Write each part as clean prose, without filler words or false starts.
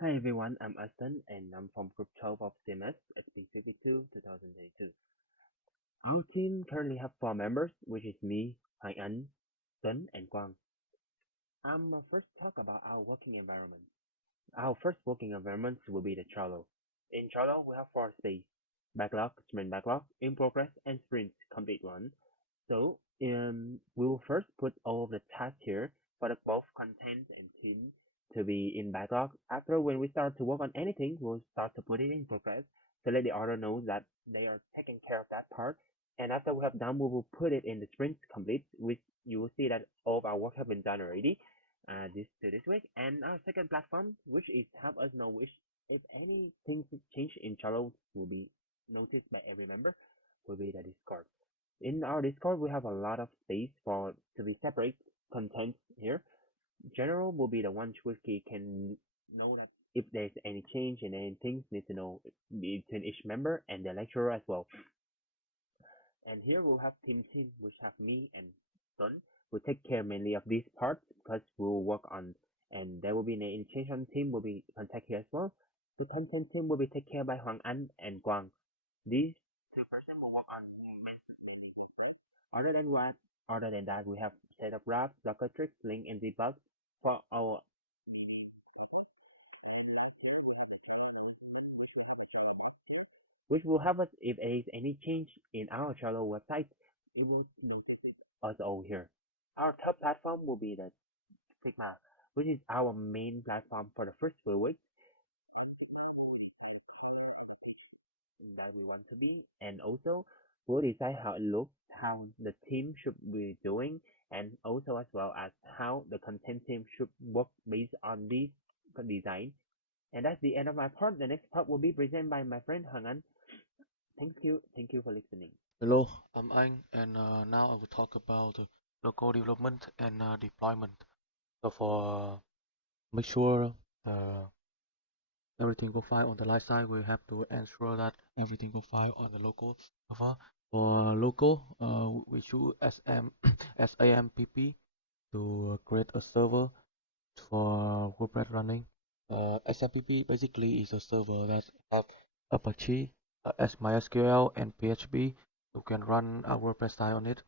Hi everyone, I'm Aston and I'm from Group 12 of CMS CP3402. Our team currently have 4 members, which is me, Hoang Anh, Tuan, and Quang. I'm first talk about our working environment. Our first working environment will be the Trello. In Trello, we have 4 spaces: backlog, sprint backlog, in progress, and sprint complete one. So, we will first put all of the tasks here for the both content and team to be in backlog. After, when we start to work on anything, we'll start to put it in progress to let the other know that they are taking care of that part. And after we have done, we will put it in the sprint complete, which you will see that all of our work have been done already this week. And our second platform, which is help us know which if anything change in Trello will be noticed by every member, will be the Discord. In our Discord, we have a lot of space for to be separate content here. General will be the one which we can know that if there's any change in anything, need to know between each member and the lecturer as well. And here we'll have team, which have me and Sun. We take care mainly of these parts because we'll work on, and there will be any change on team will be contact here as well. The content team will be taken care by Hoang Anh and Quang. These 2 persons will work on mainly WordPress. Other than what, other than that, we have set up graphs, Docker tricks, link, and debug for our mini WordPress. And last year we have the Trello management, which we have a Trello box, which will help us if there is any change in our Trello website, it will notice it us all here. Our top platform will be the Figma, which is our main platform for the first few weeks that we want to be, and also we'll decide how it looks, how the team should be doing, and also as well as how the content team should work based on this design. And that's the end of my part. The next part will be presented by my friend Hang An. Thank you for listening. Hello, I'm Anh, and now I will talk about local development and deployment. So for make sure uh, everything go fine on the live side, we have to ensure that everything go fine on the local server. For local, we choose SAMPP to create a server for WordPress running. SAMPP basically is a server that have Apache, as MySQL, and PHP. You can run our WordPress site on it.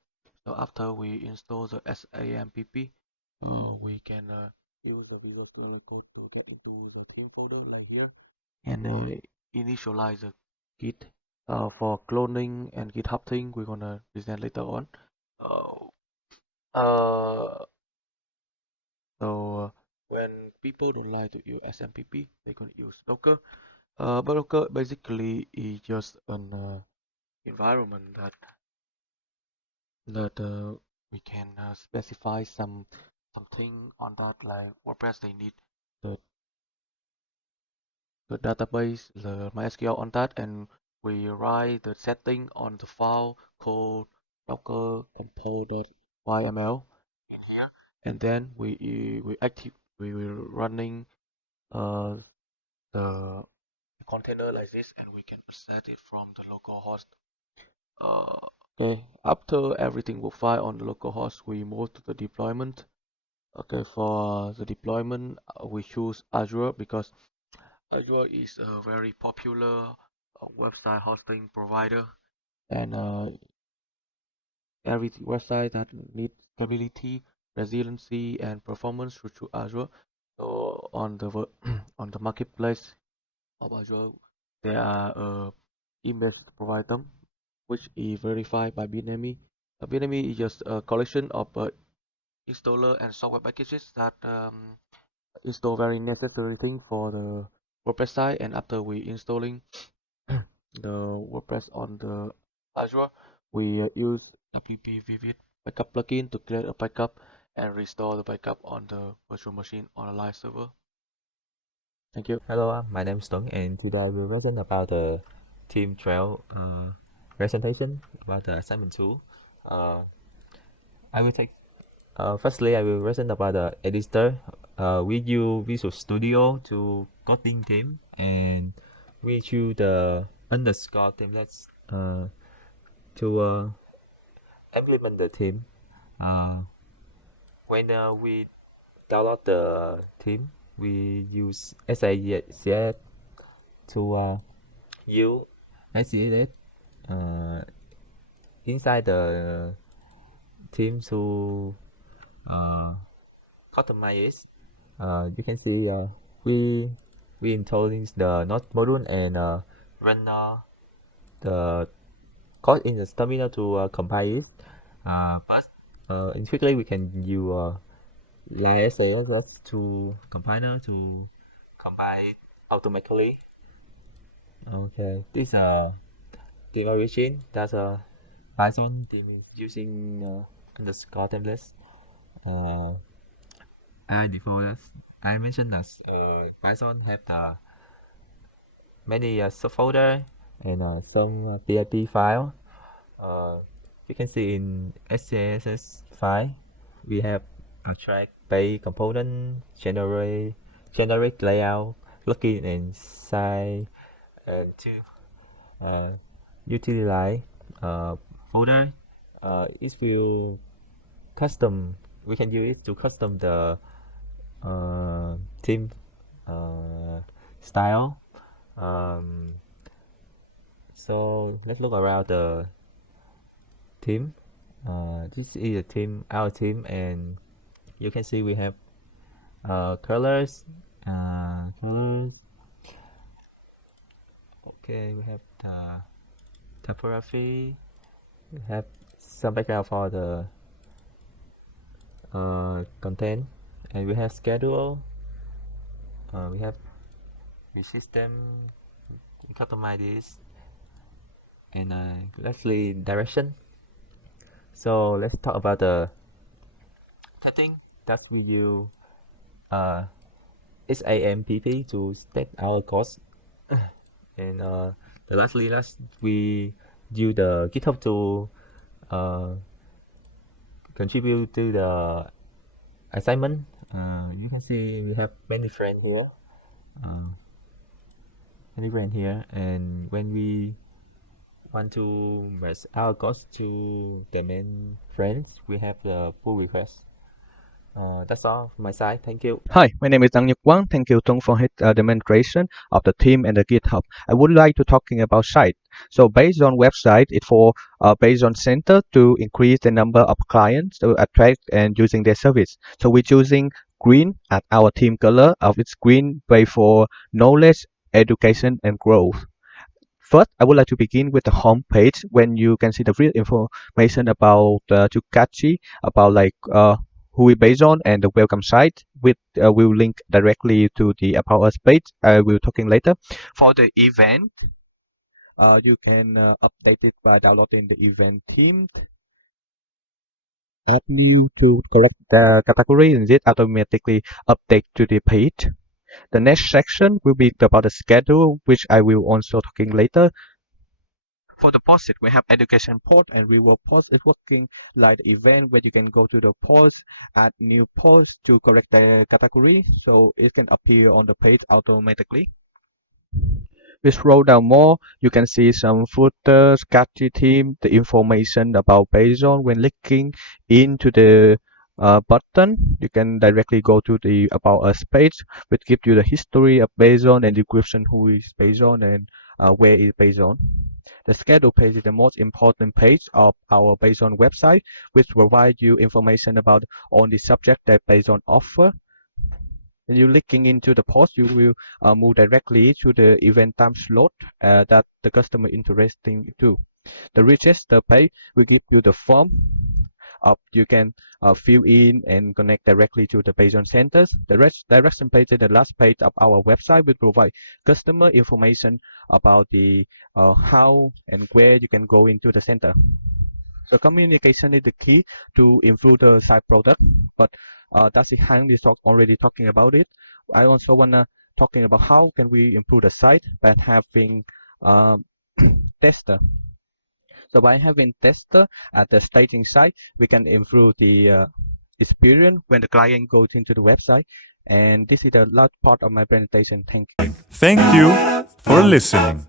So after we install the SAMPP, we can use the Visual Studio Code to get into the theme folder like here and initialize the Git. For cloning and GitHub thing, we're gonna present later on. Uh, uh, so when people don't like to use SMPP, they can use Docker. But Docker basically is just an environment that we can specify something on that, like WordPress. They need the the database, the MySQL on that, and we write the setting on the file called docker compile.yml, and then we will running uh, the container like this, and we can access it from the local host. Uh, okay, after everything will file on the local host, we move to the deployment. Okay, for the deployment, we choose Azure because Azure is a very popular website hosting provider, and every website that needs stability, resiliency, and performance should choose Azure. So on the on the marketplace of Azure, there are image provider which is verified by Binami. Binami is just a collection of installer and software packages that install very necessary thing for the WordPress site. And after we installing the WordPress on the Azure, we use WP Vivid backup plugin to create a backup and restore the backup on the virtual machine on a live server. Thank you. Hello, my name is Tuấn, and today I will present about the Team Trail presentation about the assignment tool. Uh, I will take firstly I will present about the editor. We use Visual Studio to coding team, and we choose the underscore templates to implement the theme. Uh, when we download the theme, we use SACS to use SCSS inside the team to customize it. You can see we introduce the node module and run the code in the terminal to compile it. But in quickly we can use live SAS to compiler to compile it automatically. Okay, this team origin. That's a Python team is using underscore templates. Before that, I mentioned that Python have the many subfolder and some PIP file. You can see in SCSS file we have a track, page, component, generic layout, login and site, and to utilize folder. It will custom. We can use it to custom the theme style. So let's look around the theme. This is a theme, our theme, and you can see we have colors. Okay, we have the typography. We have some background for the content, and we have schedule. We have the system, customize this, and lastly direction. So let's talk about the setting that we use SAMPP to state our course. And last we use the GitHub to contribute to the assignment. You can see we have many friends here, and when we want to merge our course to the main friends, we have the pull request. That's all from my side. Thank you. Hi, my name is Nguyen Hoang. Thank you, Tung, for his demonstration of the team and the GitHub. I would like to talking about site. So based on website, it's for based on center to increase the number of clients to attract and using their service. So we're choosing green as our team color of its green way for knowledge, education, and growth. First, I would like to begin with the home page when you can see the real information about Chukachi, about like who we based on and the welcome site, which will link directly to the About Us page. I will talking later. For the event, you can update it by downloading the event theme. Add new to collect the category and it automatically update to the page. The next section will be about the schedule, which I will also talking later. For the post, we have education post and reward post. It's working like the event where you can go to the post, add new post to correct the category, so it can appear on the page automatically. We scroll down more, you can see some footer, sketchy theme, the information about Bayesian. When clicking into the button, you can directly go to the About Us page, which gives you the history of Bayesian and description who is Bayesian and where is Bayesian. The schedule page is the most important page of our Bayesian website, which provides you information about all the subject that Bayesian offer. When you're clicking into the post, you will move directly to the event time slot that the customer interesting to. The register page will give you the form you can fill in and connect directly to the Bayesian centers. The direction page is the last page of our website will provide customer information about the how and where you can go into the center. So communication is the key to improve the site product, but that's Han is already talking about it. I also wanna talking about how can we improve the site by having tester. So by having tester at the staging site, we can improve the experience when the client goes into the website. And this is the last part of my presentation. Thank you. Thank you for listening.